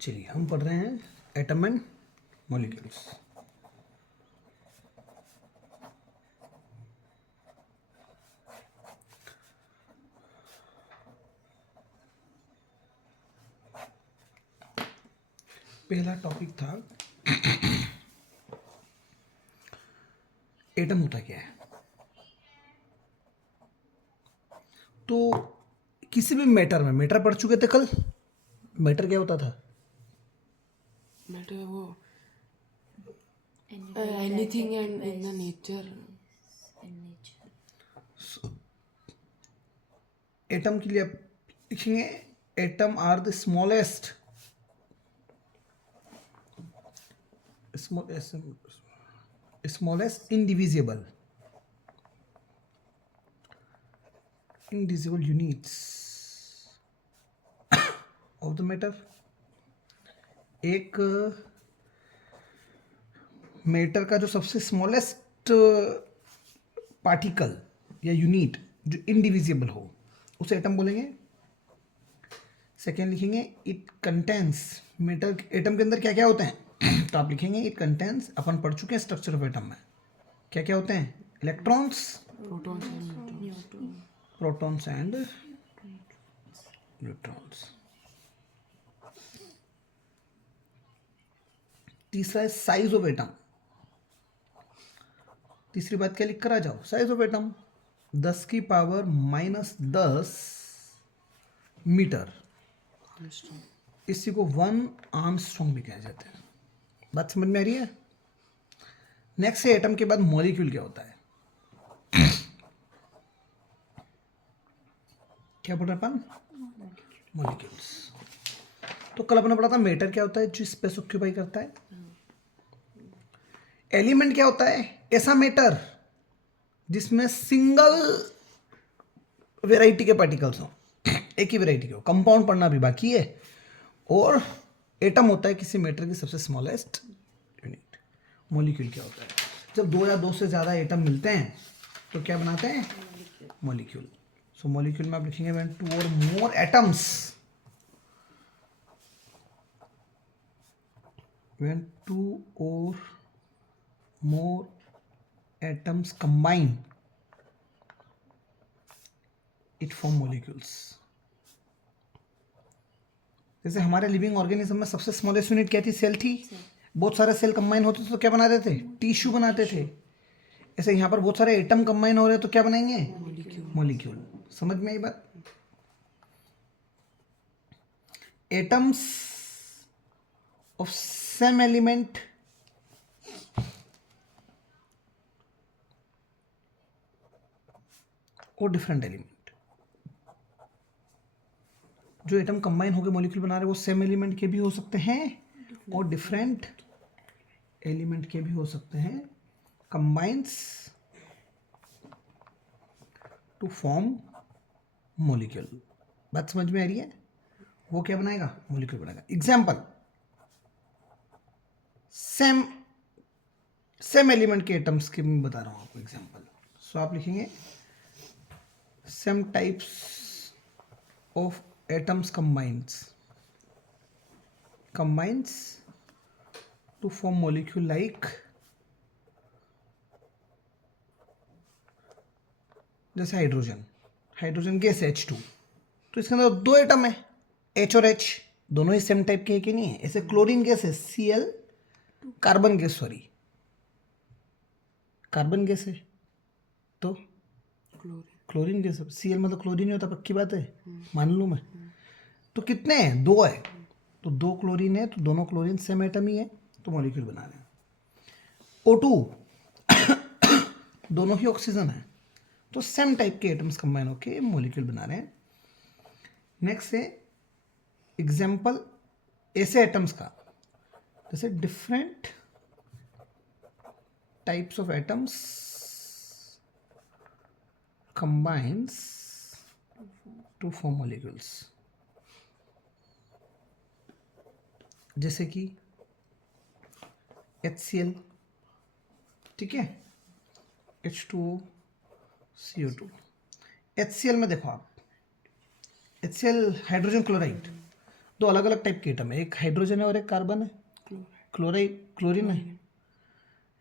चलिए हम पढ़ रहे हैं एटम एंड मॉलिक्यूल्स। पहला टॉपिक था एटम होता क्या है। तो किसी भी मैटर पढ़ चुके थे कल। मैटर क्या होता था? मैटर वो anything and in the nature. Atom के लिए आप लिखेंगे atom are the smallest indivisible units of the matter। एक मैटर का जो सबसे स्मॉलेस्ट पार्टिकल या यूनिट जो इनडिविजिबल हो उसे एटम बोलेंगे। सेकेंड लिखेंगे इट कंटेंस मैटर। एटम के अंदर क्या क्या होते हैं तो आप लिखेंगे इट कंटेंस। अपन पढ़ चुके हैं स्ट्रक्चर ऑफ एटम में क्या क्या होते हैं। Electrons, protons and neutrons. तीसरा है साइज ऑफ एटम। तीसरी बात क्या लिख कर आ जाओ, साइज ऑफ एटम 10 की पावर -10 मीटर। इसी को 1 आर्मस्ट्रॉन्ग भी कहा जाता है। बात समझ में आ रही है। नेक्स्ट है एटम के बाद मॉलिक्यूल क्या होता है। क्या पढ़ रहे अपन? मॉलिक्यूल्स। तो कल अपने पढ़ा था मैटर क्या होता है जो स्पेस ऑक्यूपाई करता है। एलिमेंट क्या होता है? ऐसा मैटर जिसमें सिंगल वेराइटी के पार्टिकल्स हो, एक ही वेराइटी के हो। कंपाउंड पढ़ना भी बाकी है। और एटम होता है किसी मैटर की सबसे स्मॉलेस्ट यूनिट। मॉलिक्यूल क्या होता है? जब दो या दो से ज़्यादा एटम मिलते हैं तो क्या बनाते हैं? मॉलिक्यूल। सो मॉलिक्यूल में आप लिखेंगे व्हेन टू और मोर atoms, when two or more atoms combine it form molecules। जैसे हमारे लिविंग ऑर्गेनिज्म में सबसे स्मॉलेस्ट यूनिट क्या थी? सेल थी। बहुत सारे सेल कंबाइन होते थे तो क्या बनाते थे? टिश्यू बनाते थे। ऐसे यहाँ पर बहुत सारे एटम कंबाइन हो रहे हैं तो क्या बनाएंगे? मॉलिक्यूल। समझ में आई बात? एटम्स ऑफ सेम एलिमेंट और डिफरेंट एलिमेंट। जो एटम कंबाइन होकर मॉलिक्यूल बना रहे हैं वो सेम एलिमेंट के भी हो सकते हैं और डिफरेंट एलिमेंट के भी हो सकते हैं। Combines to form molecule. बात समझ में आ रही है? वो क्या बनाएगा? मॉलिक्यूल बनाएगा। एग्जाम्पल, सेम एलिमेंट के एटम्स के मैं बता रहा हूं आपको एग्जाम्पल। सो आप लिखेंगे same types of atoms combines to form molecule like, जैसे हाइड्रोजन गैस H2। तो इसके अंदर दो एटम है H और H, दोनों ही सेम टाइप के है कि नहीं है। ऐसे क्लोरीन गैस है Cl, कार्बन गैस है तो क्लोरीन गैस है। Cl मतलब क्लोरीन ही होता, पक्की बात है, मान लूँ मैं। तो कितने हैं? दो है तो दो क्लोरीन है तो दोनों क्लोरीन सेम एटम ही है तो मॉलिक्यूल बना रहे हैं। O2 दोनों ही ऑक्सीजन है तो सेम टाइप के एटम्स कंबाइन होके मॉलिक्यूल बना रहे हैं। नेक्स्ट है एग्जाम्पल ऐसे एटम्स का, जैसे different types of atoms combines to form molecules. जैसे कि HCl, ठीक है, H2O, CO2। HCl में देखो आप, HCl हाइड्रोजन क्लोराइड, दो अलग अलग टाइप के एटम है, एक हाइड्रोजन है और एक कार्बन है, क्लोरीन है,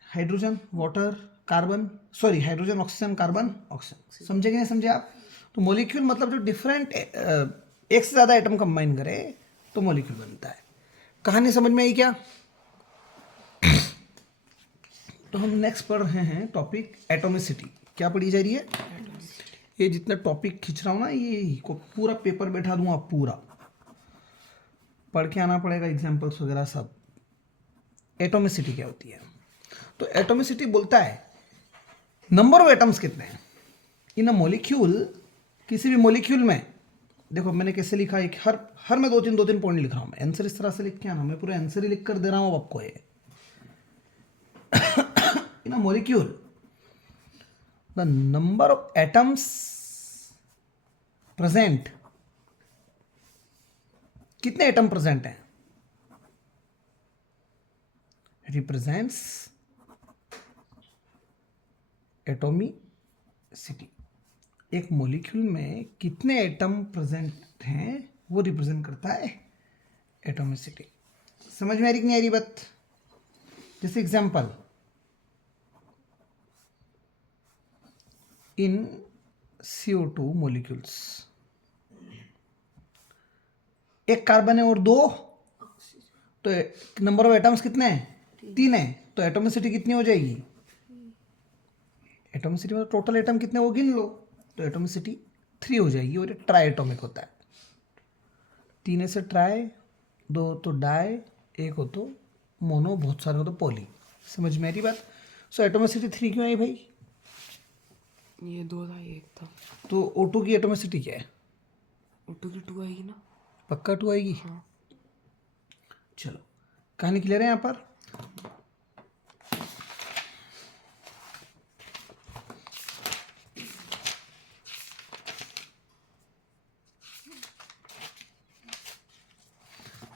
hydrogen water carbon, sorry hydrogen oxygen carbon oxygen. समझे कि नहीं समझे आप? तो मॉलिक्यूल मतलब जो डिफरेंट एक से ज़्यादा एटम कंबाइन करे तो मॉलिक्यूल बनता है। कहानी समझ में आई क्या? तो हम नेक्स्ट पढ़ रहे हैं टॉपिक एटॉमिसिटी। क्या पढ़ी जा रही है? ये जितना टॉपिक खींच रहा हूँ ना, ये को पूरा पेपर बैठा दूँ आप, पूरा पढ़ के आना पड़ेगा, एग्जाम्पल्स वगैरह सब। एटॉमिसिटी क्या होती है? तो एटॉमिसिटी बोलता है नंबर ऑफ एटम्स कितने हैं इन अ मॉलिक्यूल। किसी भी मॉलिक्यूल में देखो मैंने कैसे लिखा है, हर में दो तीन पॉइंट लिख रहा हूँ मैं। आंसर इस तरह से लिख के आना, मैं पूरा आंसर ही लिख कर दे रहा हूँ आपको। ये in a molecule the number of atoms present, कितने एटम प्रेजेंट हैं, रिप्रेजेंट्स एटॉमिसिटी। एक मॉलिक्यूल में कितने एटम प्रेजेंट हैं वो रिप्रेजेंट करता है एटॉमिसिटी। समझ में आ रही कि नहीं आ रही बात? जैसे एग्जांपल, इन CO2 मॉलिक्यूल्स एक कार्बन है और दो, तो नंबर ऑफ एटम्स कितने हैं? 3 है। तो एटॉमिसिटी कितनी हो जाएगी? एटॉमिसिटी मतलब टोटल एटम कितने वो गिन लो, तो एटॉमिसिटी 3 हो जाएगी। और ये ट्राई एटॉमिक होता है, 3 से ट्राई, 2 तो डाई, 1 हो तो मोनो, बहुत सारे हो तो पॉली। समझ में आ रही बात? सो एटॉमिसिटी 3 क्यों आई भाई? ये 2 था, ये 1 था। तो O2 की एटॉमिसिटी क्या है? O2 की 2 आएगी ना? पक्का 2 आएगी? हाँ। चलो कहानी क्लियर है यहाँ पर?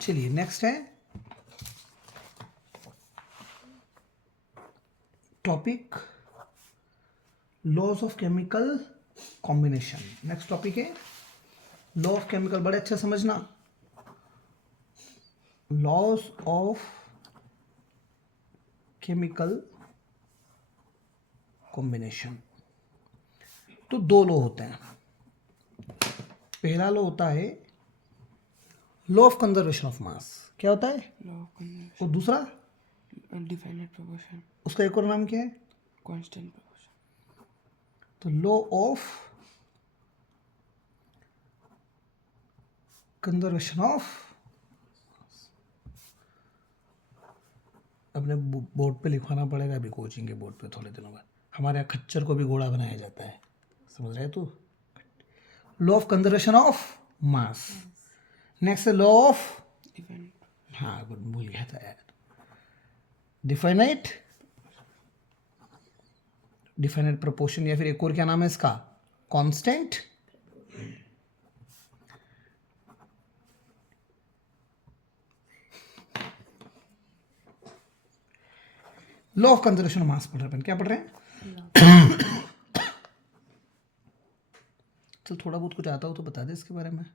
चलिए नेक्स्ट है topic laws of chemical combination. Next topic है लॉ ऑफ केमिकल। बड़े अच्छा समझना, लॉज ऑफ केमिकल कॉम्बिनेशन। तो 2 लॉ होते हैं। पहला लॉ होता है लॉ ऑफ कंजर्वेशन ऑफ मास। क्या होता है? लॉ ऑफ और दूसरा डिफाइनाइट प्रोपोर्शन, उसका एक और नाम क्या है? Constant proportion. तो लॉ ऑफ कंजर्वेशन ऑफ, अपने बोर्ड पे लिखवाना पड़ेगा अभी कोचिंग के बोर्ड पे थोड़े दिनों में। हमारे यहाँ खच्चर को भी घोड़ा बनाया जाता है, समझ रहे तू? Law of conservation of mass. Next है लॉ ऑफ, डिफाइनाइट, हाँ गुड, भूल गया था यार, डिफाइनाइट प्रोपोर्शन, या फिर एक और क्या नाम है इसका? Constant law of conservation of मास पढ़ रहे हैं। क्या पढ़ रहे हैं? चल थोड़ा बहुत कुछ आता हो तो बता दे इसके बारे में,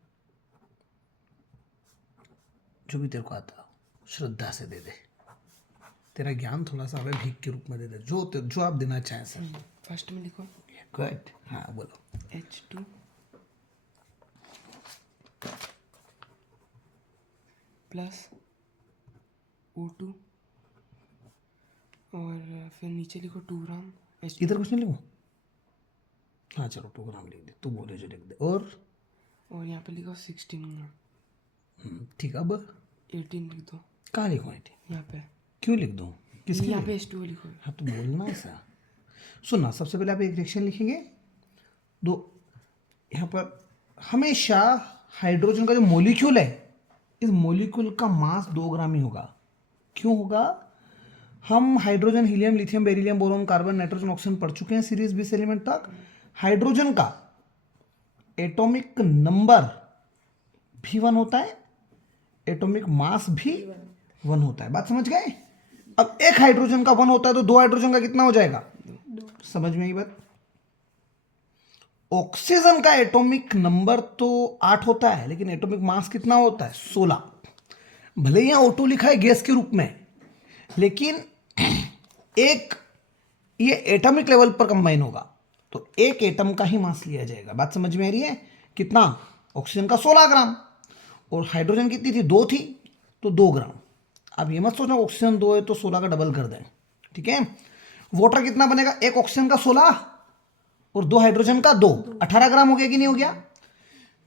जो भी तेरे को आता हो श्रद्धा से दे दे। तेरा ज्ञान थोड़ा सा हमें भीख के रूप में दे दे, जो आप देना चाहें सर। फर्स्ट में लिखो गुड, हाँ बोलो। H2 प्लस O2 और फिर नीचे लिखो 2 ग्राम H2 इधर कुछ नहीं लिखो? हाँ चलो 2 ग्राम लिख दे, तू बोले जो लिख दे। और यहाँ पे लिखो 16 ग्राम। ठीक है, अब 18 लिख दो। कहाँ लिखो? 18 यहाँ पे क्यों लिख दूँ? किसके यहाँ लिए? पे H2 लिखो। हाँ तो बोलना ऐसा। सुनना, सबसे पहले आप एक रिएक्शन लिखेंगे। दो यहाँ पर हमेशा हाइड्रोजन का जो मॉलिक्यूल है, इस मॉलिक्यूल का मास 2 ग्राम ही होगा। क्यों होगा? हम hydrogen, helium, lithium, beryllium, boron, carbon, nitrogen, oxygen पढ़ चुके हैं सीरीज 20 एलिमेंट तक। हाइड्रोजन का एटॉमिक नंबर भी 1 होता है, एटॉमिक मास भी 1 होता है। बात समझ गए? अब एक हाइड्रोजन का 1 होता है तो 2 हाइड्रोजन का कितना हो जाएगा? समझ में आई बात? ऑक्सीजन का एटॉमिक नंबर तो 8 होता है, लेकिन एटॉमिक मास कितना होता है? 16। भले ही यहाँ O2 लिखा है गैस के रूप में, लेकिन एक ये एटॉमिक लेवल पर कंबाइन होगा तो एक एटम का ही मास लिया जाएगा। बात समझ में आ रही है? कितना? ऑक्सीजन का 16 ग्राम, और हाइड्रोजन कितनी थी? 2 थी, तो 2 ग्राम। अब ये मत सोचना ऑक्सीजन 2 है तो 16 का डबल कर दें, ठीक है? वाटर कितना बनेगा? एक ऑक्सीजन का 16 और 2 हाइड्रोजन का 2, 18 ग्राम हो गया कि नहीं हो गया?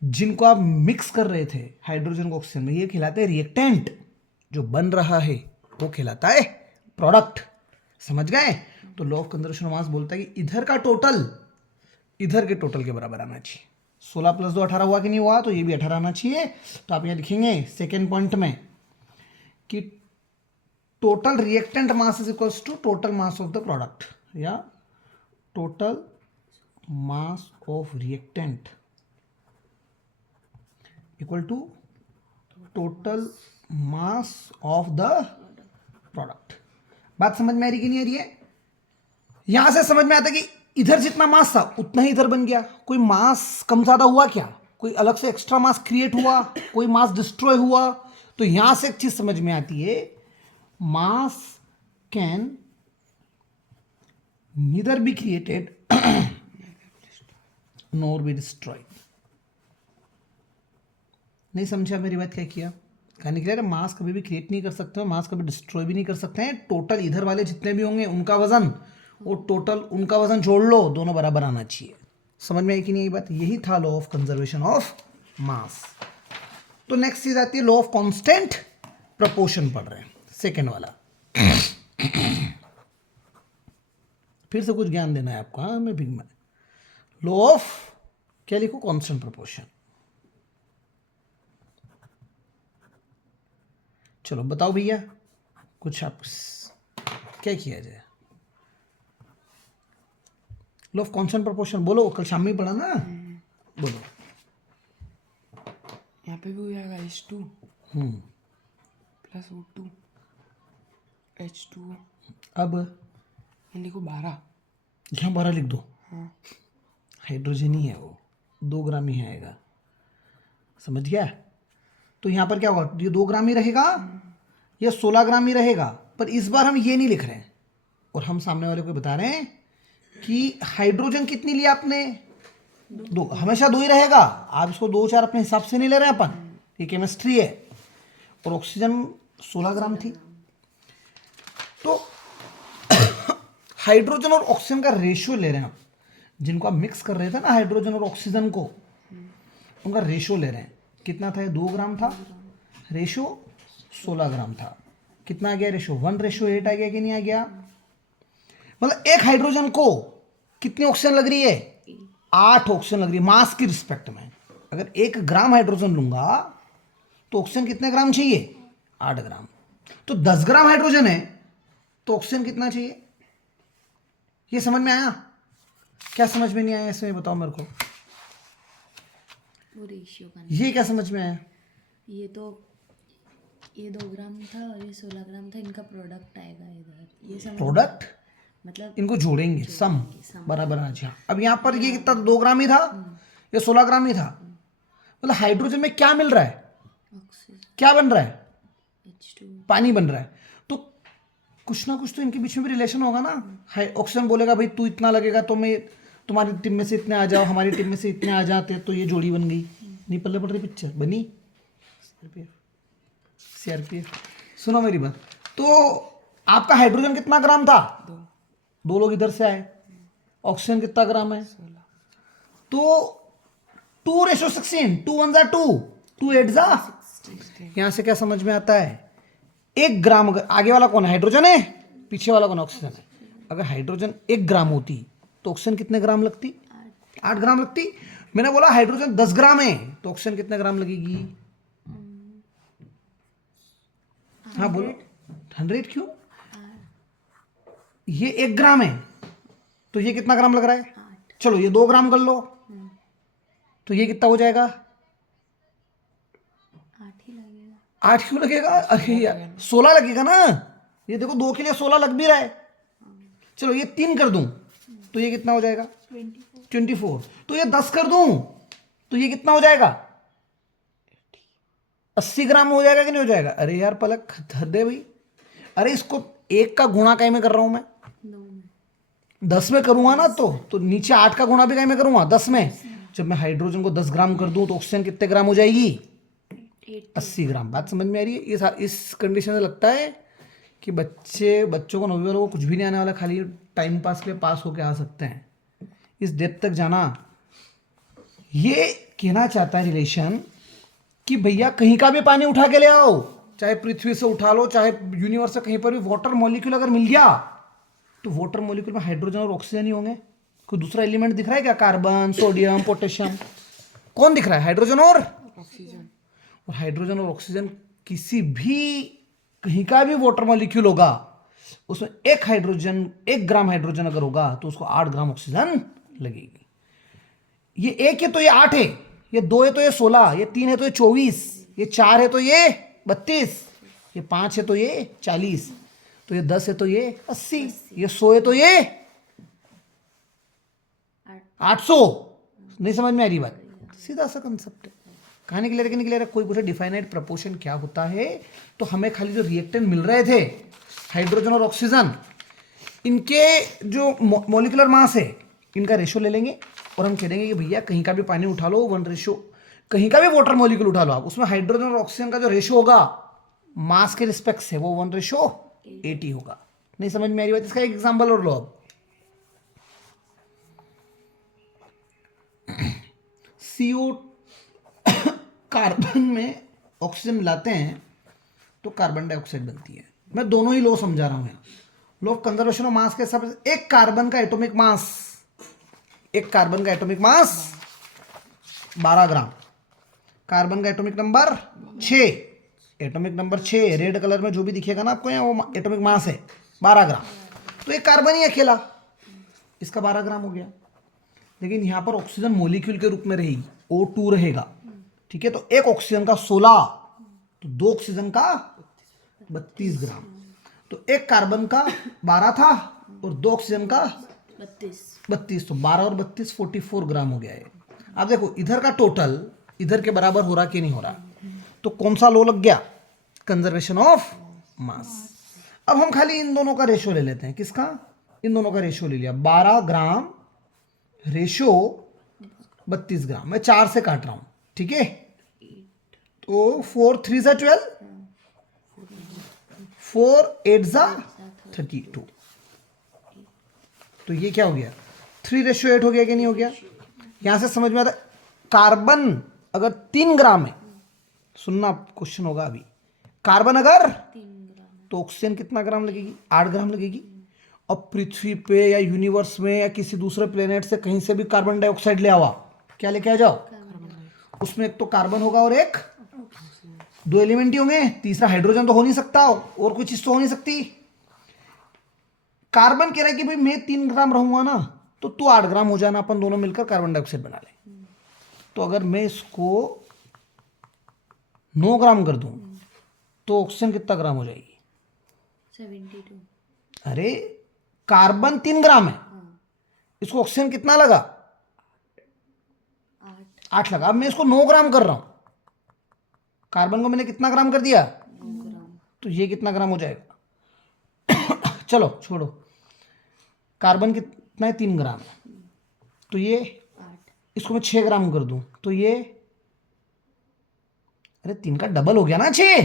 जिनको आप मिक्स कर रहे थे हाइड्रोजन को ऑक्सीजन में, ये खिलाते हैं रिएक्टेंट, जो बन रहा है वो खिलाता है प्रोडक्ट। समझ गए? तो लॉ ऑफ कंजर्वेशन ऑफ मास बोलता है कि इधर का टोटल इधर के टोटल के बराबर आना चाहिए। 16 + 2 18 हुआ कि नहीं हुआ? तो ये भी 18 आना चाहिए। तो आप यहाँ लिखेंगे सेकेंड पॉइंट में कि total reactant mass is equals to total mass of the product, या total mass of reactant equal to total mass of the product. बात समझ में आ रही कि नहीं आ रही है? यहां से समझ में आता है कि इधर जितना मास था उतना ही इधर बन गया। कोई मास कम ज्यादा हुआ क्या? कोई अलग से एक्स्ट्रा मास क्रिएट हुआ? कोई मास डिस्ट्रॉय हुआ? तो यहां से एक चीज समझ में आती है, मास can neither be created nor be destroyed. नहीं समझा मेरी बात? क्या किया? कहने के लिए मास कभी भी क्रिएट नहीं कर सकते हो, मास कभी डिस्ट्रॉय भी नहीं कर सकते हैं। टोटल इधर वाले जितने भी होंगे उनका वजन और टोटल उनका वजन जोड़ लो, दोनों बराबर आना चाहिए। समझ में आई कि नहीं ये बात? यही था लॉ ऑफ कंजर्वेशन ऑफ मास। तो नेक्स्ट चीज आती है लॉ ऑफ कांस्टेंट प्रपोर्शन पढ़ रहे हैं, सेकेंड वाला। फिर से कुछ ज्ञान देना है आपको। हाँ, मैं बिग लॉ ऑफ क्या लिखो? Constant proportion. चलो बताओ भैया, कुछ आप क्या किया जाए? लॉ ऑफ कांस्टेंट प्रपोर्शन बोलो, कल शाम में ही पढ़ा ना, बोलो। यहाँ पे भी हो जाएगा H2 + O2 H2O। अब हिंदी को 12। यहाँ 12 लिख दो। हाँ, हाइड्रोजन ही है वो, 2 ग्राम ही आएगा। समझ गया? तो यहाँ पर क्या होगा? ये 2 ग्राम ही रहेगा, ये 16 ग्राम ही रहेगा। पर इस बार हम ये नहीं लिख रहे हैं, और हम सामने वाले को बता रहे हैं कि हाइड्रोजन कितनी लिया आपने? 2। हमेशा 2 ही रहेगा। आप इसको 2 4 अपने हिसाब से नहीं ले रहे हैं अपन, ये केमिस्ट्री है। और ऑक्सीजन 16 ग्राम थी। तो हाइड्रोजन और ऑक्सीजन का रेशियो ले रहे हैं आप। जिनको आप मिक्स कर रहे थे ना हाइड्रोजन और ऑक्सीजन को, उनका रेशियो ले रहे हैं। कितना था? 2 ग्राम था, रेशियो 16 ग्राम था। कितना आ गया रेशियो? 1:8 आ गया कि नहीं आ गया? मतलब एक हाइड्रोजन को कितनी ऑक्सीजन लग रही है? 8 ऑक्सीजन लग रही है मास की रिस्पेक्ट में। अगर 1 ग्राम हाइड्रोजन लूंगा तो ऑक्सीजन कितने ग्राम चाहिए? 8 ग्राम। तो 10 ग्राम हाइड्रोजन है तो ऑक्सीजन कितना चाहिए? ये समझ में आया? क्या समझ में नहीं आया इसमें बताओ मेरे को। वो रेशियो का ये क्या समझ में आया? ये 2 ग्राम था और ये 16 ग्राम था, इनका प्रोडक्ट आएगा इधर। ये समझ प्रोडक्ट मतलब इनको जोड़ेंगे, सम बराबर आना चाहिए। अब यहाँ पर ये कितना? 2 ग्राम ही था, ये 16 ग्राम ही था। मतलब हाइड्रोजन में क्या मिल रहा है? ऑक्सीजन क्या बन रहा है? H2 पानी बन रहा है। तो कुछ ना कुछ तो इनके बीच में भी रिलेशन होगा ना। ऑक्सीजन बोलेगा भाई तू इतना लगेगा तो मैं तुम्हारी टीम में से इतने आ जाओ, हमारी टीम में से इतने आ जाते, तो ये जोड़ी बन गई। नहीं पल्ले पड़ रही पिक्चर बनी? सीआरपीएफ। सुनो मेरी बात। तो आपका हाइड्रोजन कितना ग्राम था? 2 लोग इधर से आए। ऑक्सीजन कितना ग्राम है? 16। तो 2:16, 2 1 2, 2 8 यहां से क्या समझ में आता है? 1 ग्राम, अगर आगे वाला कौन है? हाइड्रोजन है, पीछे वाला कौन? ऑक्सीजन है। अगर हाइड्रोजन 1 ग्राम होती तो ऑक्सीजन कितने ग्राम लगती? 8 ग्राम लगती। मैंने बोला हाइड्रोजन 10 ग्राम है तो ऑक्सीजन कितने ग्राम लगेगी? हाँ बोलो। 100 क्यों? ये 1 ग्राम है तो ये कितना ग्राम लग रहा है? 8। चलो ये 2 ग्राम कर लो तो ये कितना हो जाएगा? 8 ही लगेगा। 8 क्यों लगेगा? अरे यार 16 लगेगा ना। ये देखो 2 के लिए 16 लग भी रहा है। चलो ये 3 कर दूं तो ये कितना हो जाएगा? 24। 24, तो ये 10 कर दूं तो ये कितना हो जाएगा? 80 ग्राम हो जाएगा कि नहीं हो जाएगा? अरे यार पलक हद दे भाई। अरे इसको एक का गुणा काय में कर रहा हूं मैं? 9 में 10 में करूंगा ना तो नीचे 8 का गुणा भी काय में करूंगा? 10 में। जब मैं हाइड्रोजन को 10 ग्राम कर दूं तो ऑक्सीजन कितने ग्राम हो जाएगी? 80 ग्राम। बात समझ में आ रही है? इस कंडीशन से लगता है कि बच्चों को, नौवीं वालों को कुछ भी नहीं आने वाला, खाली टाइम पास के लिए पास होके आ सकते हैं। इस डेप्थ तक जाना। ये कहना चाहता है रिलेशन कि भैया कहीं का भी पानी उठा के ले आओ, चाहे पृथ्वी से उठा लो, चाहे यूनिवर्स से कहीं पर भी वाटर मॉलिक्यूल अगर मिल गया तो वाटर मॉलिक्यूल में हाइड्रोजन और ऑक्सीजन ही होंगे। कोई दूसरा एलिमेंट दिख रहा है क्या? कार्बन, सोडियम, पोटेशियम, कौन दिख रहा है? हाइड्रोजन और ऑक्सीजन। और हाइड्रोजन और ऑक्सीजन किसी भी कहीं का भी वाटर मॉलिक्यूल होगा, उसमें एक हाइड्रोजन, 1 ग्राम हाइड्रोजन अगर होगा तो उसको 8 ग्राम ऑक्सीजन लगेगी। ये 1 है तो ये 8 है, ये 2 है तो ये 16, ये 3 है तो ये 24, ये 4 है तो ये 32, ये 5 है तो ये 40, तो ये 10 है तो ये 80, ये 100 है तो ये 800। नहीं समझ में आ रही बात? सीधा सा कंसेप्ट है। कहानी क्लियर कि नहीं क्लियर है? कोई पूछे डिफाइनाइट प्रपोर्शन क्या होता है, तो हमें खाली जो रिएक्टेंट मिल रहे थे हाइड्रोजन और ऑक्सीजन, इनके जो मॉलिक्यूलर मास है इनका रेशियो ले लेंगे और हम कह देंगे कि भैया कहीं का भी पानी उठा लो 1 रेशियो, कहीं का भी वाटर मॉलिक्यूल उठा लो आप, उसमें हाइड्रोजन और ऑक्सीजन का जो रेशियो होगा मास के रिस्पेक्ट से वो 1:80 होगा। नहीं समझ में आ रही बात? इसका एक एग्जाम्पल और लो अब। CO कार्बन में ऑक्सीजन मिलाते हैं तो कार्बन डाइऑक्साइड बनती है। मैं दोनों ही लो समझा रहा हूं यहाँ। लो ऑफ कंजर्वेशन ऑफ मास के हिसाब से एक कार्बन का एटॉमिक मास 12 ग्राम, कार्बन का atomic number 6, atomic number 6 red colour में जो भी दिखेगा ना आपको यहाँ, वो एटॉमिक मास है 12 ग्राम। तो एक कार्बन ही अकेला, इसका 12 ग्राम हो गया। लेकिन यहाँ पर ऑक्सीजन मॉलिक्यूल के रूप में रहेगी, O2 रहेगा, ठीक है। तो एक ऑक्सीजन का 16, तो 2 ऑक्सीजन का 32 ग्राम। तो एक कार्बन का 12 था और 2 ऑक्सीजन का 32, तो 12 और 32 44 ग्राम हो गया है। अब देखो इधर का टोटल इधर के बराबर हो रहा कि नहीं हो रहा, तो कौन सा लो लग गया? कंजर्वेशन ऑफ मास। अब हम खाली इन दोनों का रेशियो ले लेते हैं। किसका? इन दोनों का रेशियो ले लिया, 12 ग्राम रेशियो 32 ग्राम। मैं 4 से काट रहा हूं, ठीक है। तो 4 3 सा 12, 4 8 सा 32, तो ये क्या हो गया? 3:8 हो गया कि नहीं हो गया? यहां से समझ में आता कार्बन अगर 3 ग्राम है, सुनना क्वेश्चन होगा अभी, कार्बन अगर 3 ग्राम तो ऑक्सीजन कितना ग्राम लगेगी? 8 ग्राम लगेगी। अब पृथ्वी पे या यूनिवर्स में या किसी दूसरे प्लेनेट से कहीं से भी कार्बन डाइऑक्साइड ले आवा, क्या लेके आ जाओ? उसमें एक तो कार्बन होगा और एक 2 एलिमेंट ही होंगे, तीसरा हाइड्रोजन तो हो नहीं सकता और कोई चीज तो हो नहीं सकती। कार्बन कह रहा है कि भाई मैं 3 ग्राम रहूंगा ना, तो तू 8 ग्राम हो जाना, अपन दोनों मिलकर कार्बन डाइऑक्साइड बना ले। तो अगर मैं इसको 9 ग्राम कर दूं तो ऑक्सीजन कितना ग्राम हो जाएगी? 72। अरे कार्बन 3 ग्राम है, इसको ऑक्सीजन कितना लगा? 8 लगा। अब मैं इसको 9 ग्राम कर रहा हूं, कार्बन को मैंने कितना ग्राम कर दिया? 9 ग्राम। तो ये कितना ग्राम हो जाएगा? चलो छोड़ो, कार्बन कितना है? 3 ग्राम है, तो ये 8। इसको मैं 6 ग्राम कर दूं तो ये, अरे 3 का डबल हो गया ना, 6,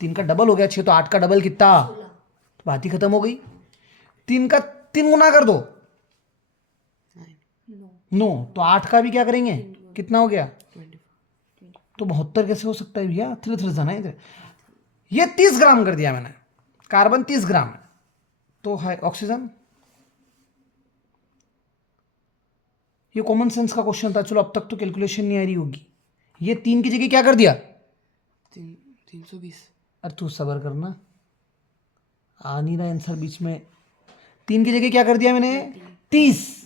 3 का डबल हो गया 6, तो 8 का डबल कितना? तो बात ही खत्म हो गई। 3 का 3 गुना कर दो, 9, तो 8 का भी क्या करेंगे? कितना हो गया? तो 72 कैसे हो सकता है भैया? 3 3 जाना इधर। ये 30 ग्राम कर दिया मैंने, कार्बन 30 ग्राम है, तो है ऑक्सीजन। ये कॉमन सेंस का क्वेश्चन था, चलो अब तक तो कैलकुलेशन नहीं आ रही होगी। ये 3 की जगह क्या कर दिया? 320। अरे तू सबर करना, आ नहीं रहा आंसर बीच में। 3 की जगह क्या कर दिया मैंने? 30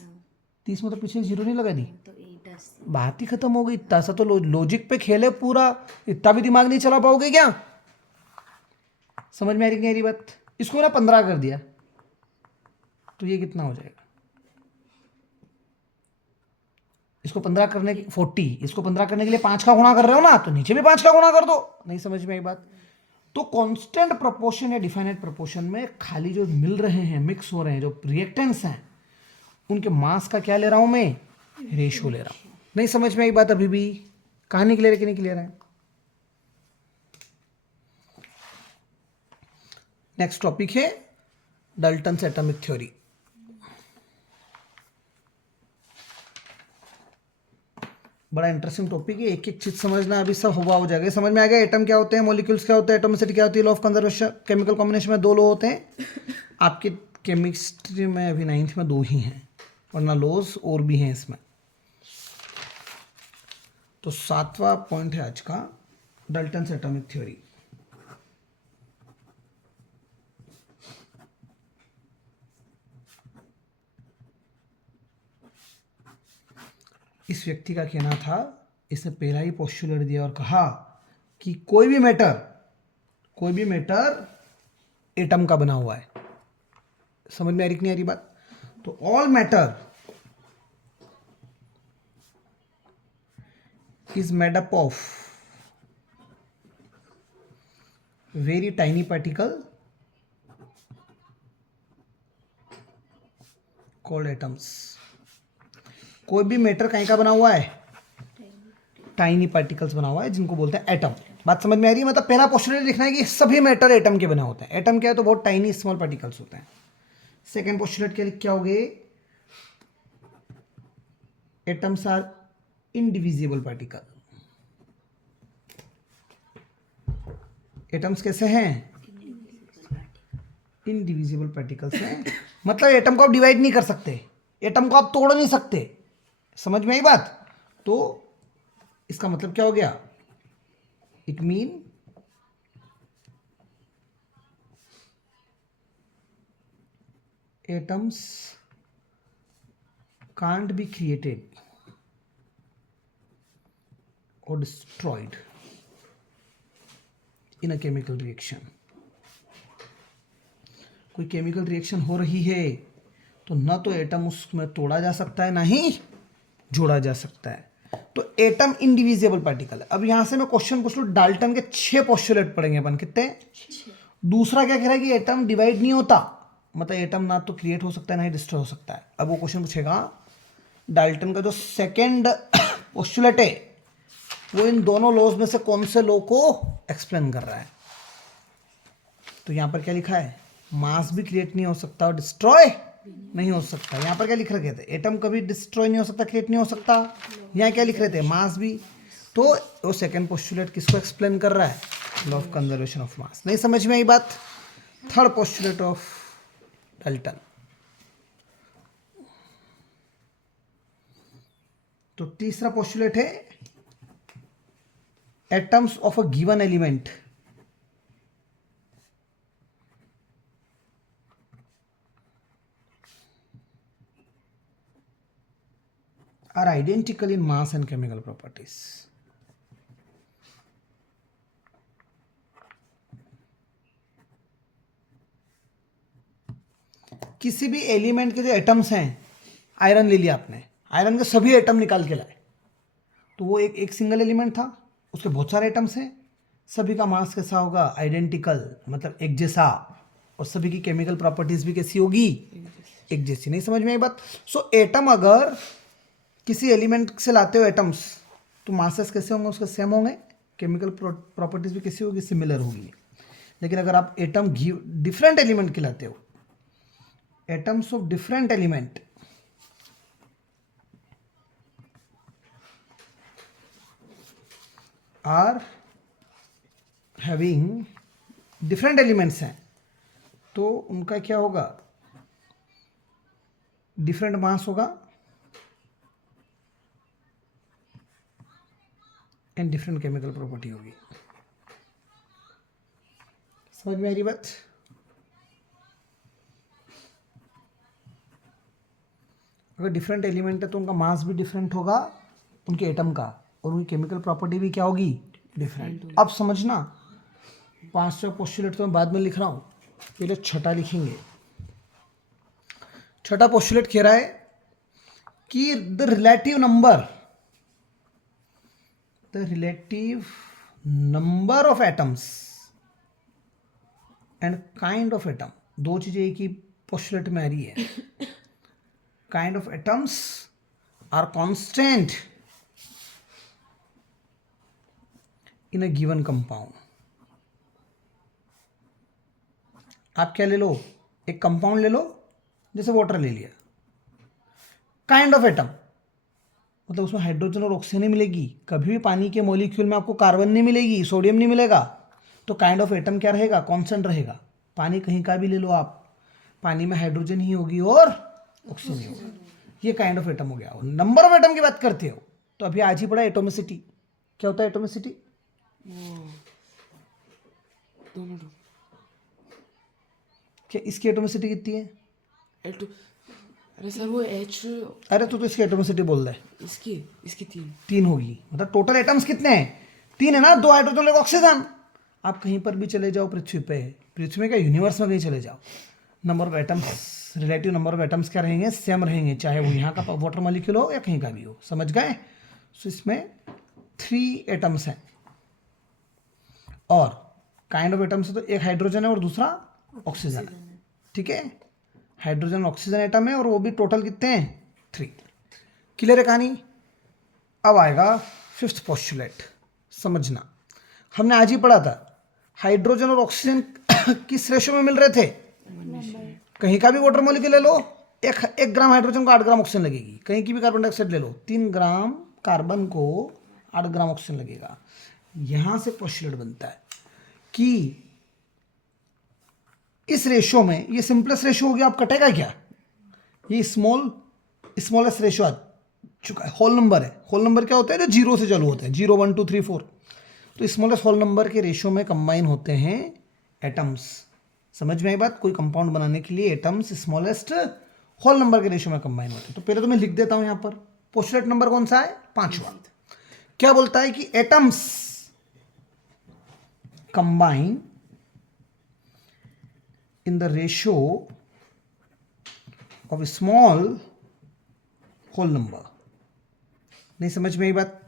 में तो पीछे 0 नहीं लगा दी, तो 10। बात ही खत्म हो गई। इतना सा तो लॉजिक पे खेले पूरा, इतना भी दिमाग नहीं चला पाओगे क्या? समझ में आ रही नहीं आ रही बात? इसको मैंने 15 कर दिया, तो ये कितना हो जाएगा? इसको 15 करने की 40, इसको 15 करने के लिए 5 का गुणा कर रहे हो ना, तो नीचे भी 5 का गुणा कर दो। नहीं समझ में आई बात? तो कांस्टेंट प्रोपोर्शन या डिफाइनाइट प्रोपोर्शन में खाली जो मिल रहे हैं, मिक्स हो रहे हैं, जो रिएक्टेंट्स हैं, उनके मास का क्या ले रहा हूं मैं? रेशियो ले रहा हूं। नहीं समझ में आई बात? अभी भी कहानी क्लियर है कि नहीं क्लियर है? नेक्स्ट टॉपिक है डाल्टन्स एटॉमिक थ्योरी। बड़ा इंटरेस्टिंग टॉपिक है, एक एक चीज समझना, अभी सब हुआ हो जाएगा। समझ में आ गया एटम क्या होते हैं, मॉलिक्यूल्स क्या होते हैं, एटॉमिसिटी क्या होती है, law of conservation, chemical combination में 2 लॉ होते हैं। आपके केमिस्ट्री में अभी 9th में 2 ही हैं, वरना लॉज और भी हैं इसमें। तो 7वां पॉइंट है आज का, डाल्टन्स एटॉमिक थ्योरी। इस व्यक्ति का कहना था, इसने पहला ही पोस्टुलेट दिया और कहा कि कोई भी मैटर एटम का बना हुआ है। समझ में आ रही कि नहीं आ रही बात? तो all matter is made up of very tiny particle called atoms. कोई भी मैटर कहीं का बना हुआ है? टाइनी पार्टिकल्स बना हुआ है, जिनको बोलते हैं एटम। बात समझ में आ रही है? मतलब पहला पोस्टुलेट लिखना है कि सभी मैटर एटम के बने होते हैं। एटम क्या है? तो बहुत टाइनी स्मॉल पार्टिकल्स होते हैं। सेकेंड पोस्टुलेट क्या लिख क्या होगे? Atoms are indivisible particle. Atoms कैसे हैं? इनडिविजिबल पार्टिकल्स हैं। मतलब एटम को आप डिवाइड नहीं कर सकते, एटम को आप तोड़ नहीं सकते। समझ में आई बात? तो इसका मतलब क्या हो गया? It mean atoms can't be created और destroyed in a chemical reaction. कोई केमिकल रिएक्शन हो रही है तो न तो एटम उसमें तोड़ा जा सकता है, ना ही जोड़ा जा सकता है। तो एटम इनडिविजिबल पार्टिकल है। अब यहां से मैं क्वेश्चन पूछ लूं, डाल्टन के 6 पोस्टुलेट पढ़ेंगे अपन। कितने? 6। दूसरा क्या कह रहा है कि एटम डिवाइड नहीं होता, मतलब एटम ना तो क्रिएट हो सकता है ना ही डिस्ट्रॉय हो सकता है। अब वो क्वेश्चन पूछेगा, डाल्टन का जो सेकेंड पोस्टुलेट है वो इन दोनों लॉज में से कौन से लॉ को एक्सप्लेन कर रहा है? तो यहां पर क्या लिखा है? मास भी क्रिएट नहीं हो सकता और डिस्ट्रॉय नहीं हो सकता। यहाँ पर क्या लिख रखे थे? एटम कभी डिस्ट्रॉय नहीं हो सकता, क्रिएट नहीं हो सकता। यहाँ क्या लिख रहे थे? मास भी। तो वो सेकंड पोस्टुलेट किसको एक्सप्लेन कर रहा है? लॉ ऑफ कंजर्वेशन ऑफ मास। नहीं समझ में आई बात? Third postulate of Dalton. तो तीसरा पोस्टुलेट है, atoms of a given element are identical in mass and chemical properties. किसी भी एलिमेंट के जो एटम्स हैं, आयरन ले लिया आपने, आयरन के सभी एटम निकाल के लाए, तो वो एक सिंगल एलिमेंट था, उसके बहुत सारे एटम्स हैं, सभी का मास कैसा होगा? आइडेंटिकल, मतलब एक जैसा, और सभी की केमिकल प्रॉपर्टीज भी कैसी होगी? एक जैसी। नहीं समझ में आई बात? सो एटम अगर किसी एलिमेंट से लाते हो एटम्स, तो मासेस कैसे होंगे? उसके सेम होंगे, केमिकल प्रॉपर्टीज भी कैसी होगी? सिमिलर होगी। लेकिन अगर आप एटम डिफरेंट एलिमेंट के लाते हो, atoms of different element, are having different elements हैं, तो उनका क्या होगा? डिफरेंट मास होगा एंड डिफरेंट केमिकल प्रॉपर्टी होगी। समझ में आ रही बात? अगर डिफरेंट एलिमेंट है तो उनका मास भी डिफरेंट होगा उनके एटम का, और उनकी केमिकल प्रॉपर्टी भी क्या होगी? डिफरेंट। अब समझना, 5वां पोस्टुलेट तो मैं बाद में लिख रहा हूं, पहले छठा लिखेंगे। छठा पोस्टुलेट कह रहा है कि the relative number the relative number of atoms and kind of atom, दो चीजें एक ही पोस्टुलेट में आ रही है. Kind of atoms are constant in a given compound. आप क्या ले लो, एक कंपाउंड ले लो, जैसे वाटर ले लिया. काइंड ऑफ एटम मतलब उसमें हाइड्रोजन और ऑक्सीजन नहीं मिलेगी. कभी भी पानी के मॉलिक्यूल में आपको कार्बन नहीं मिलेगी, सोडियम नहीं मिलेगा. तो काइंड ऑफ एटम क्या रहेगा, कांस्टेंट रहेगा. पानी कहीं का भी ले लो आप, पानी में हाइड्रोजन ही होगी और ऑक्सीजन ही होगा. ये काइंड ऑफ एटम हो गया. नंबर ऑफ एटम की बात करते हो तो अभी आज ही पढ़ा एटोमिसिटी. क्या होता है एटोमिसिटी? दोनों क्या इसकी एटोमिसिटी कितनी है? L2. अरे सर वो H अरे तो इसकी एटोमिसिटी बोल रहा है इसकी इसकी 3. 3 होगी. मतलब टोटल एटम्स कितने हैं? 3 है ना. 2 हाइड्रोजन, 1 ऑक्सीजन. आप कहीं पर भी चले जाओ पृथ्वी पे, पृथ्वी में क्या यूनिवर्स में कहीं चले जाओ, number of atoms, relative number of atoms क्या रहेंगे, सेम रहेंगे, चाहे वो यहाँ का वाटर मॉलिक्यूल हो या कहीं का भी हो. समझ गए? सो इसमें 3 एटम्स हैं. और काइंड ऑफ एटम्स तो एक हाइड्रोजन है और दूसरा ऑक्सीजन है. ठीक है, हाइड्रोजन ऑक्सीजन एटम है और वो भी टोटल कितने हैं? 3. क्लियर है कहानी? अब आएगा 5th पोस्टुलेट. समझना, हमने आज ही पढ़ा था हाइड्रोजन और ऑक्सीजन किस रेशो में मिल रहे थे. कहीं का भी वाटर मॉलिक्यूल ले लो, 1 ग्राम हाइड्रोजन को 8 ग्राम ऑक्सीजन लगेगी. कहीं की भी कार्बन डाइऑक्साइड ले लो, 3 ग्राम कार्बन को 8 ग्राम ऑक्सीजन लगेगा. यहां से पोस्टुलेट बनता है कि इस रेशो में, ये सिंपलेस्ट रेशो हो गया, आप कटेगा क्या? ये स्मॉलेस्ट रेशो आ चुका है. होल नंबर है. होल नंबर क्या होता है? जो जीरो से चालू होते हैं, 0 1 2 3 4. तो स्मॉलेस्ट होल नंबर के रेशो में कंबाइन होते हैं एटम्स. समझ में आई बात? कोई कंपाउंड बनाने के लिए एटम्स स्मॉलेस्ट होल नंबर के रेशो में कंबाइन होते हैं. तो पहले तो मैं लिख देता हूं यहां पर. पोस्टुलेट नंबर कौन सा है? 5वां. क्या बोलता है कि atoms combine in the ratio of small whole number. नहीं समझ में आई बात?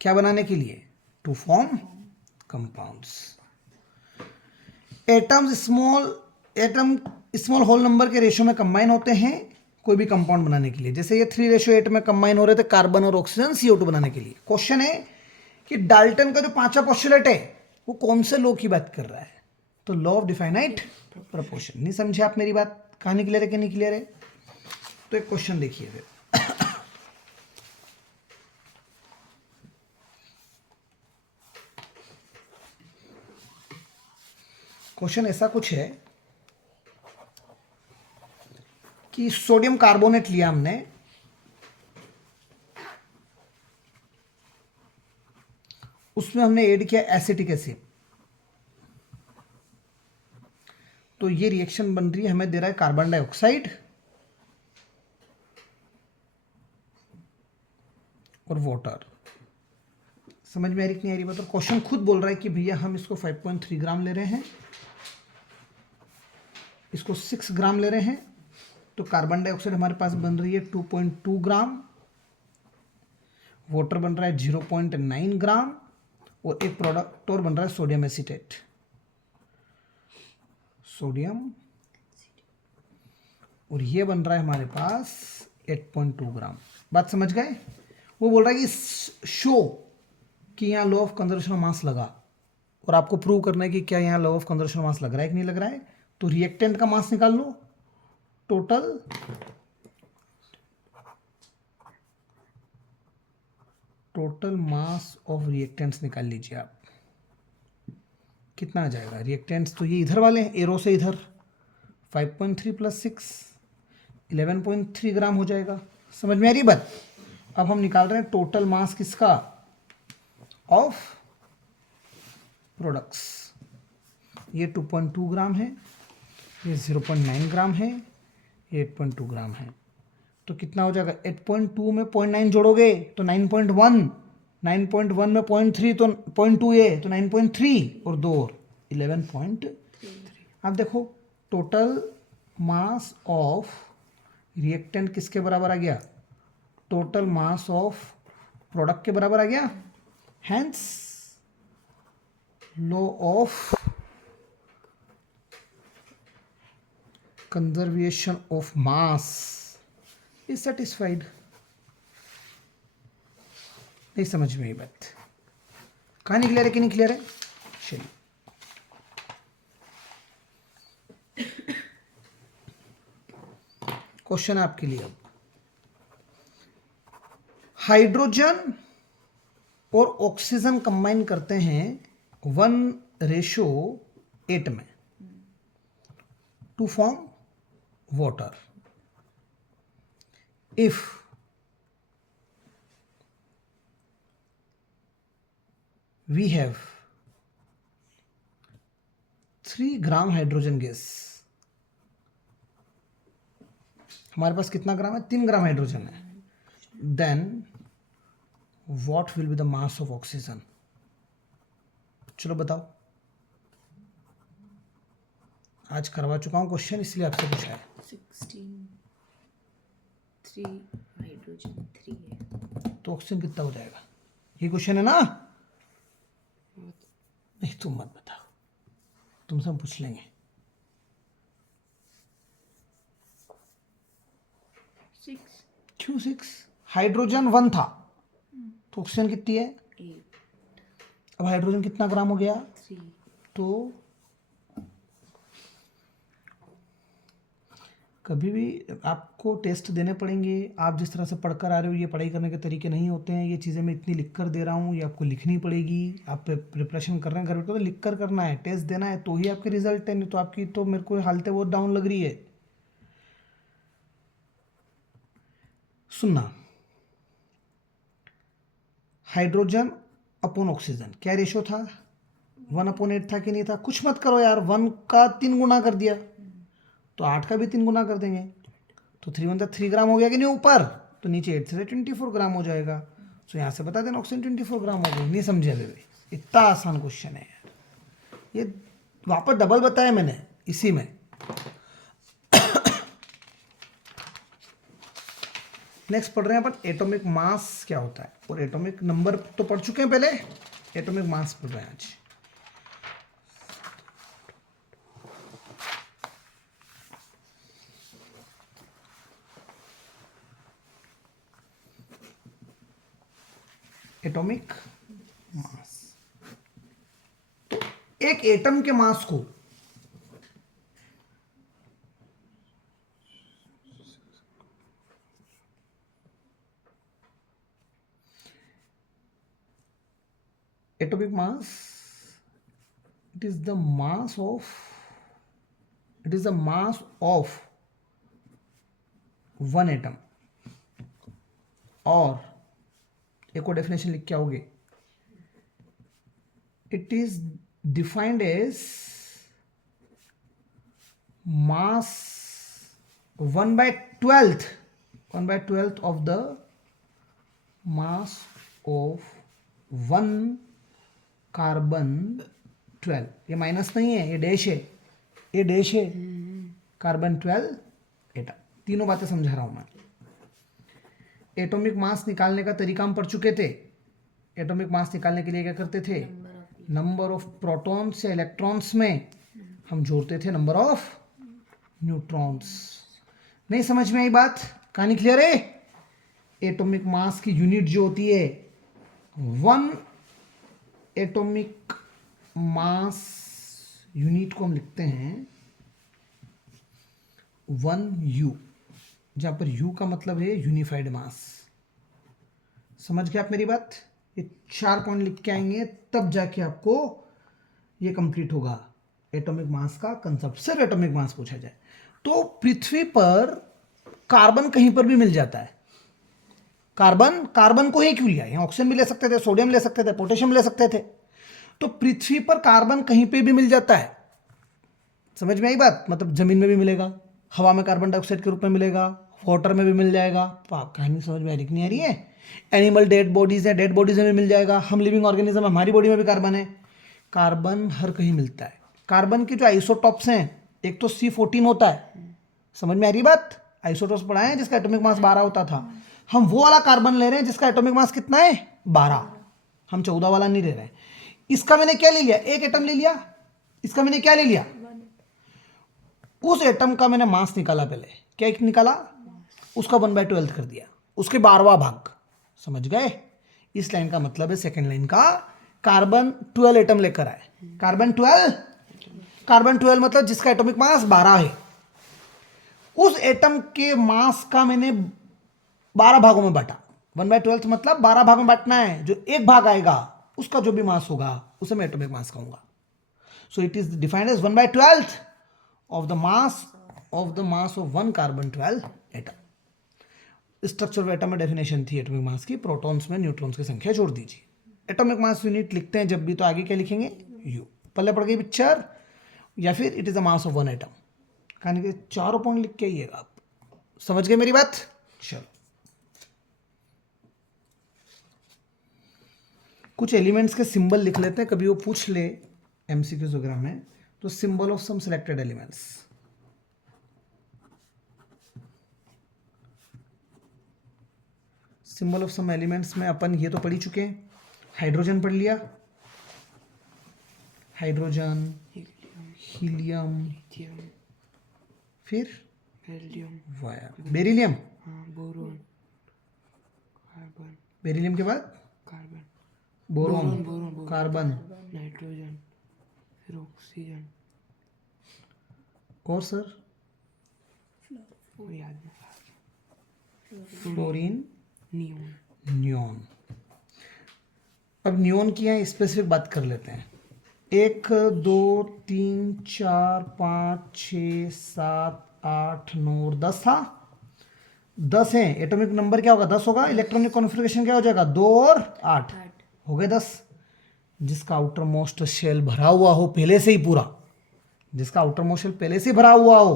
क्या बनाने के लिए? To form compounds. Atom small whole number के रेशियो में कंबाइन होते हैं कोई भी कंपाउंड बनाने के लिए. जैसे ये 3:8 में कंबाइन हो रहे थे कार्बन और ऑक्सीजन CO2 बनाने के लिए. क्वेश्चन है कि डाल्टन का जो 5वां पोस्टुलेट है वो कौन से लॉ की बात कर रहा है? तो लॉ ऑफ डिफाइनाइट प्रोपोर्शन. नहीं समझे आप मेरी बात? कहानी क्लियर है कि नहीं क्लियर है? तो एक क्वेश्चन देखिए फिर. क्वेश्चन ऐसा कुछ है कि सोडियम कार्बोनेट लिया हमने, उसमें हमने ऐड किया एसिटिक एसिड. तो ये रिएक्शन बन रही है, हमें दे रहा है कार्बन डाइऑक्साइड और वाटर. समझ में आ रही कि नहीं आ रही बात? तो क्वेश्चन खुद बोल रहा है कि भैया हम इसको 5.3 ग्राम ले रहे हैं, इसको 6 ग्राम ले रहे हैं. तो कार्बन डाइऑक्साइड हमारे पास बन रही है 2.2 ग्राम, वाटर बन रहा है 0.9 ग्राम, और एक प्रोडक्ट और बन रहा है सोडियम एसीटेट. सोडियम, और ये बन रहा है हमारे पास 8.2 ग्राम. बात समझ गए? वो बोल रहा है कि शो कि यहाँ लॉ ऑफ कंजर्वेशन ऑफ मास लगा, और आपको प्रूव करना है कि क्या यहाँ लॉ ऑफ कंजर्वेशन ऑफ मास लग रहा है कि नहीं लग रहा है. तो रिएक्टेंट का मास निकाल लो. टोटल मास ऑफ रिएक्टेंट्स निकाल लीजिए आप. कितना आ जाएगा? रिएक्टेंट्स तो ये इधर वाले हैं, एरो से इधर 5.3 + 6 11.3 ग्राम हो जाएगा. समझ में आ रही बात? अब हम निकाल रहे हैं टोटल मास किसका? Of products. ये 2.2 ग्राम है, ये 0.9 ग्राम है, ये 8.2 ग्राम है. तो कितना हो जाएगा? 8.2 में 0.9 जोड़ोगे तो 9.1, 9.1 में 0.3 तो 0.2 ये तो 9.3, और 2 और 11.3. अब देखो टोटल मास ऑफ रिएक्टेंट किसके बराबर आ गया? टोटल मास ऑफ प्रोडक्ट के बराबर आ गया. Hence law of conservation of mass is satisfied. नहीं समझ में आई बात. कहानी क्लियर है कि नहीं क्लियर है? चलिए क्वेश्चन है आपके लिए. अब हाइड्रोजन और ऑक्सीजन कंबाइन करते हैं 1:8 में to form water. If we have 3 gram hydrogen gas. हमारे पास कितना ग्राम है? 3 ग्राम हाइड्रोजन है. Then what will be the mass of oxygen? चलो बताओ. आज करवा चुका हूं क्वेश्चन, इसलिए आपसे पूछा है. 16 3 हाइड्रोजन 3 है तो ऑक्सीजन कितना हो जाएगा? ये क्वेश्चन है ना? नहीं तुम मत बताओ, तुमसे हम पूछ लेंगे. 6 क्यों 6? हाइड्रोजन 1 था तो ऑक्सीजन कितनी है? 8 अब हाइड्रोजन कितना ग्राम हो गया? 3 तो कभी भी आपको टेस्ट देने पड़ेंगे. आप जिस तरह से पढ़कर आ रहे हो ये पढ़ाई करने के तरीके नहीं होते हैं. ये चीज़ें मैं इतनी लिख कर दे रहा हूँ, ये आपको लिखनी पड़ेगी. आप प्रिपरेशन कर रहे हैं घर पे तो लिख कर करना है. टेस्ट देना है तो ही आपके रिजल्ट है, नहीं तो आपकी तो मेरे को हालत बहुत डाउन लग रही है. सुनना, हाइड्रोजन अपॉन ऑक्सीजन क्या रेशो था? 1/8 था कि नहीं था? कुछ मत करो यार, 1 का 3 गुना कर दिया तो 8 का भी 3 गुना कर देंगे तो 3 1 3 ग्राम हो गया कि नहीं ऊपर? तो नीचे 8 से 24 ग्राम हो जाएगा. तो यहाँ से बता देना ऑक्सीजन 24 ग्राम हो गई. नहीं समझे अभी भी? इतना आसान क्वेश्चन है यार. ये वापस डबल बताया मैंने इसी में. नेक्स्ट पढ़ रहे हैं अपन एटॉमिक मास क्या होता है. और एटॉमिक नंबर तो पढ़ चुके हैं पहले, एटॉमिक मास पढ़ रहे हैं आज. Atomic mass. तो एक एटम के मास को atomic mass, it is the mass of one atom. और एक और डेफिनेशन लिख के आओगे. It is defined as mass 1/12 of the mass of 1 carbon 12. ये माइनस नहीं है, ये डैश है, ये डैश है. Carbon 12 atom. तीनों बातें समझा रहा हूं मैं. एटॉमिक मास निकालने का तरीका हम पढ़ चुके थे. एटॉमिक मास निकालने के लिए क्या करते थे? नंबर ऑफ प्रोटॉन्स या इलेक्ट्रॉन्स में हम जोड़ते थे नंबर ऑफ न्यूट्रॉन्स. नहीं समझ में आई बात? कहानी क्लियर है? एटॉमिक मास की यूनिट जो होती है 1 एटॉमिक मास यूनिट को हम लिखते हैं 1U, जहां पर U का मतलब है यूनिफाइड मास. समझ गए आप मेरी बात? ये 4 पॉइंट लिख के आएंगे तब जाके आपको ये कंप्लीट होगा एटॉमिक मास का कंसेप्ट. सिर्फ एटॉमिक मास पूछा जाए तो पृथ्वी पर कार्बन कहीं पर भी मिल जाता है. कार्बन को ही क्यों लिया? यहाँ ऑक्सीजन भी ले सकते थे, सोडियम ले सकते थे, पोटेशियम ले सकते थे. तो पृथ्वी पर कार्बन कहीं पे भी मिल जाता है. समझ में आई बात? मतलब जमीन में भी मिलेगा, हवा में कार्बन डाइऑक्साइड के रूप में मिलेगा, वाटर में भी मिल जाएगा. कहानी समझ में आ रही नहीं आ रही है? एनिमल डेड बॉडीज है, डेड बॉडीज में भी मिल जाएगा. हम लिविंग ऑर्गेनिज्म, हमारी बॉडी में भी कार्बन है. कार्बन हर कहीं मिलता है. कार्बन के जो आइसोटॉप्स हैं, एक तो C14 होता है. समझ में आ रही बात? आइसोटॉप्स पढ़ाए हैं जिसका एटॉमिक मास 12 होता था. हम वो वाला कार्बन ले रहे हैं जिसका एटॉमिक मास कितना है 12, हम 14 वाला नहीं ले रहे हैं। इसका मैंने क्या ले लिया, एक एटम ले लिया, इसका मैंने क्या ले लिया, उस एटम का मैंने मास निकाला, पहले क्या निकाला, उसका 1/12 कर दिया, उसके 12वां भाग। समझ गए? इस लाइन का मतलब है सेकेंड लाइन का कार्बन 12 एटम लेकर आए, कार्बन 12 मतलब जिसका एटॉमिक मास 12 है, उस एटम के मास का मैंने 12 भागों में बांटा। 1/12 मतलब 12 भागों में बांटना है, जो एक भाग आएगा उसका जो भी मास होगा उसे मैं एटॉमिक मास कहूंगा। So it is defined as 1/12 of the mass of 1 carbon 12 atom. Structure of atom में डेफिनेशन थी एटॉमिक मास की, प्रोटॉन्स में न्यूट्रॉन्स की संख्या जोड़ दीजिए। एटॉमिक मास यूनिट लिखते हैं जब भी तो आगे क्या लिखेंगे, यू। पल्ले पड़ गई पिक्चर, या फिर it is the mass of 1 atom. कहानी के चारों पॉइंट लिख के आइएगा आप। समझ गए मेरी बात? चलो कुछ एलिमेंट्स के सिंबल लिख लेते हैं, कभी वो पूछ ले एमसीक्यूज वगैरह में, तो symbol of some selected elements. Symbol of some elements में अपन ये तो पढ़ ही चुके हैं। हाइड्रोजन पढ़ लिया, हाइड्रोजन, हीलियम, लिथियम, फिर हेलियम, बेरिलियम, हाँ, बोरोन, कार्बन, बेरिलियम के बाद carbon, boron, boron, carbon, nitrogen, फिर ऑक्सीजन, और सर वो याद नहीं, फ्लोरीन, नियोन, नियोन। अब नियोन की यहाँ स्पेसिफिक बात कर लेते हैं। 1 2 3 4 5 6 7 8 9 और 10 था, 10 है। एटॉमिक नंबर क्या होगा, 10 होगा। इलेक्ट्रॉनिक कॉन्फ़िगरेशन क्या हो जाएगा, 2 और 8 हो गए 10। जिसका आउटर मोस्ट शेल भरा हुआ हो पहले से ही पूरा, जिसका आउटर मोस्ट शेल पहले से ही भरा हुआ हो,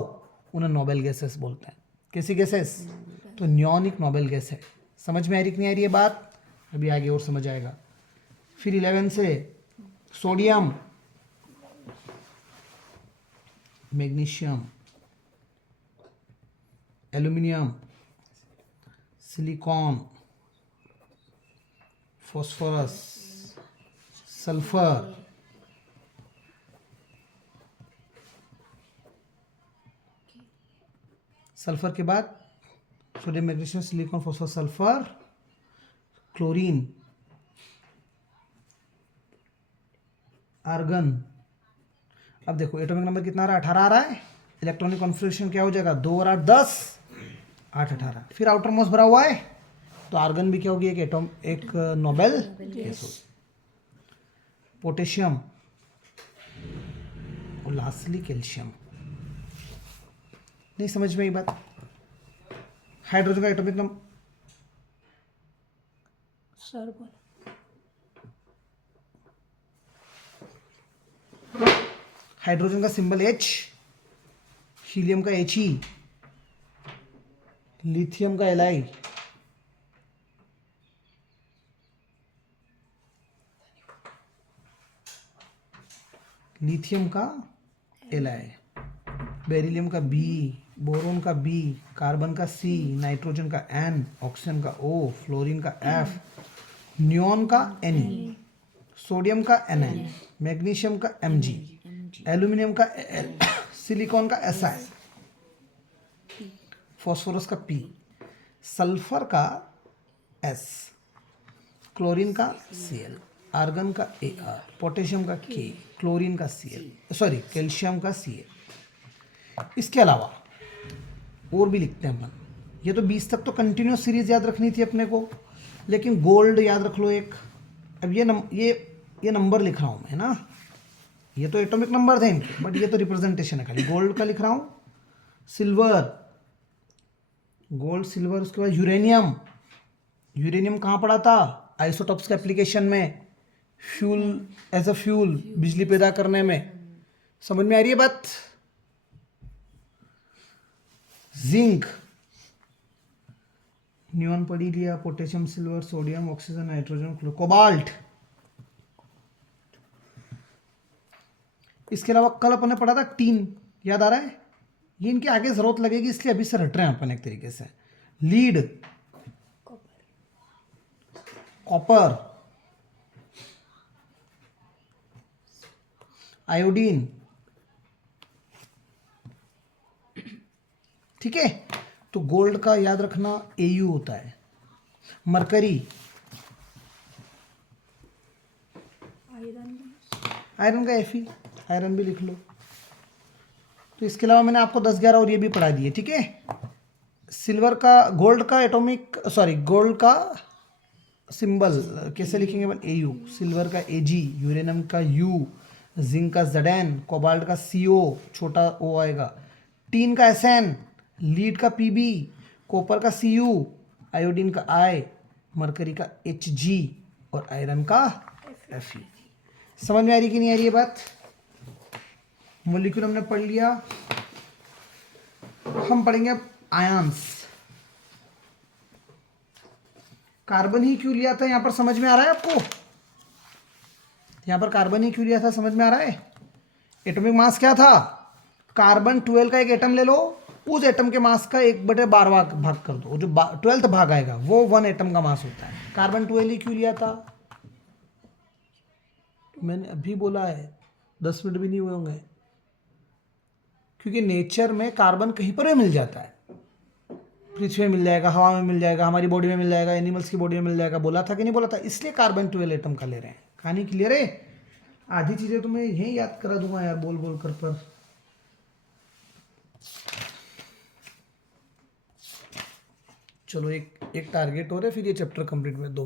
उन्हें नोबेल गैसेस बोलते हैं। कैसी गैसेस? तो नियोन एक नोबेल गैस है। समझ में आ रही कि नहीं आ रही है बात? अभी आगे और समझ आएगा। फिर 11 से sodium, magnesium, aluminium, silicon, phosphorus, sulphur, sulphur के बाद sodium, magnesium, silicon, phosphorus, sulphur, chlorine, argon. अब देखो एटॉमिक नंबर कितना आ रहा है, 18 आ रहा है। इलेक्ट्रॉनिक कॉन्फ़िगरेशन क्या हो जाएगा, 2 और 8 10, 8 18। फिर आउटर मोस्ट भरा हुआ है, तो आर्गन भी क्या होगी, एक एटॉम, एक नोबेल गैस होगी। पोटेशियम और लास्टली कैल्शियम। नहीं समझ में आई बात? हाइड्रोजन का एटॉमिक नंबर सर बोलो। हाइड्रोजन का सिंबल H, हीलियम का He, लिथियम का Li, लिथियम का Li, बेरिलियम का B, बोरोन का B, कार्बन का C, नाइट्रोजन का N, ऑक्सीजन का O, फ्लोरीन का F, नियोन का Ne, सोडियम का Na, मैग्नीशियम का Mg, एल्यूमिनियम का Al, सिलिकॉन का Si, फॉस्फोरस का P, सल्फर का S, क्लोरीन का Cl, आर्गन का Ar, पोटेशियम का K, क्लोरीन का Cl, सॉरी कैल्शियम का Cl। इसके अलावा और भी लिखते हैं अपन। ये तो 20 तक तो कंटिन्यूस सीरीज याद रखनी थी अपने को, लेकिन गोल्ड याद रख लो एक। अब ये नंबर लिख रहा हूँ मैं ना, ये तो एटॉमिक नंबर थे इनके, बट ये तो रिप्रेजेंटेशन है खाली। गोल्ड का लिख रहा हूँ, सिल्वर, गोल्ड सिल्वर। उसके बाद यूरेनियम, यूरेनियम कहाँ पड़ा था, आइसोटॉप्स के एप्लीकेशन में, फ्यूल, एज अ फ्यूल, बिजली पैदा करने में। समझ में आ रही है बात? जिंक, नियोन पढ़ ही लिया, potassium, silver, sodium, oxygen, nitrogen, cobalt. इसके अलावा कल अपन ने पढ़ा था टीन, याद आ रहा है? ये इनके आगे जरूरत लगेगी इसलिए अभी से रट रहे हैं अपन एक तरीके से। लीड, कॉपर, आयोडीन, ठीक है। तो गोल्ड का याद रखना Au होता है। मरकरी, आयरन का Fe, आयरन भी लिख लो। तो इसके अलावा मैंने आपको 10-11 और ये भी पढ़ा दिए, ठीक है। सिल्वर का, गोल्ड का एटॉमिक, सॉरी गोल्ड का सिंबल कैसे लिखेंगे अपन? Au, सिल्वर का Ag, यूरेनियम का U, जिंक का Zn, कोबाल्ट का Co, छोटा O आएगा, टीन का Sn, लीड का Pb, कॉपर का Cu, आयोडीन का I, मरकरी का Hg और आयरन का Fe। समझ में आ रही कि नहीं आ रही है बात? मॉलिक्यूल हमने पढ़ लिया। हम पढ़ेंगे अब आयंस। कार्बन ही क्यों लिया था, यहां पर समझ में आ रहा है आपको? यहां पर कार्बन ही क्यों लिया था, समझ में आ रहा है? एटॉमिक मास क्या था? कार्बन 12 का एक एटम ले लो, उस एटम के मास का 1/12 भाग कर दो, जो 12th भाग आएगा वो 1 एटम का मास होता है। कार्बन 12 ही क्यों लिया था? मैंने अभी बोला है, 10 मिनट भी नहीं हुए होंगे। क्योंकि नेचर में कार्बन कहीं पर भी मिल जाता है, पृथ्वी में मिल जाएगा, हवा में मिल जाएगा, हमारी बॉडी में मिल जाएगा, एनिमल्स की बॉडी में मिल जाएगा। बोला था कि नहीं बोला था? इसलिए कार्बन 12 एटम का ले रहे हैं। कहानी क्लियर है? आधी चीजें तो मैं यही याद करा दूंगा यार, बोल बोल कर पर। चलो एक टारगेट हो रहा है, फिर ये चैप्टर कंप्लीट में 2